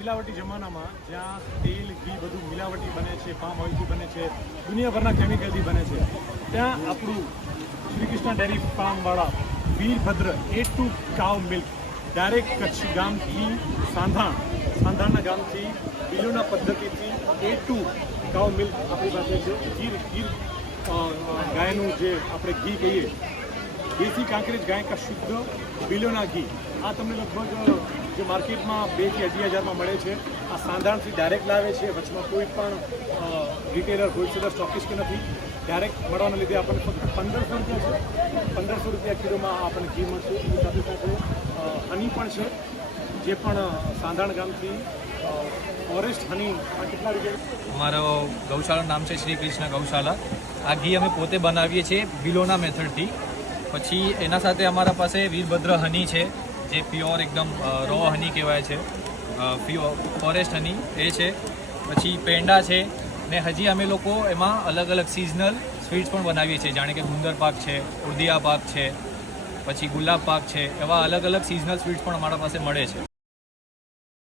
મિલાવટી જમાનામાં જ્યાં તેલ ઘી બધું મિલાવટી બને છે, પામ ઓઇલથી બને છે, દુનિયાભરના કેમિકલથી બને છે, ત્યાં આપણું શ્રી કૃષ્ણ ડેરી ફાર્મવાળા વીરભદ્ર A2 કાવ મિલ્ક ડાયરેક્ટ કચ્છ ગામથી સાંધાણના ગામથી બિલોના પદ્ધતિથી A2 કાવ મિલ્ક આપણી પાસે છે. ગીર ગાયનું જે આપણે ઘી કહીએ, દેશી કાંકરેજ ગાય કા શુદ્ધ બિલોના ઘી, આ તમને લગભગ જે માર્કેટમાં 2 થી 2,500 મળે છે. આ સાંધાણથી ડાયરેક્ટ લાવે છે. વચમાં કોઈ પણ રિટેલર હોલસેલર સ્ટોકિસ્ટ કે નથી. ડાયરેક્ટ મળવાના લીધે આપણને ફક્ત 1,500 રૂપિયા છે. 1,500 રૂપિયા કિલોમાં આપણને ઘી મળશે. એની સાથે સાથે હની પણ છે, જે પણ સાંધાણ ગામથી ફોરેસ્ટ હની. આ કેટલા રૂપિયા? અમારો ગૌશાળાનું નામ છે શ્રી કૃષ્ણ ગૌશાલા. આ ઘી અમે પોતે બનાવીએ છીએ બિલોના મેથડથી. પછી એના સાથે અમારા પાસે વીરભદ્ર હની છે, જે પ્યોર એકદમ રો હની કહેવાય છે, ફોરેસ્ટ હની એ છે. પછી પેંડા છે ને હજી અમે લોકો એમાં અલગ અલગ સિઝનલ સ્વીટ્સ પણ બનાવીએ છીએ, જાણે કે ગુંદર પાક છે, ઉર્દિયા પાક છે, પછી ગુલાબ પાક છે. એવા અલગ અલગ સિઝનલ સ્વીટ્સ પણ અમારા પાસે મળે છે.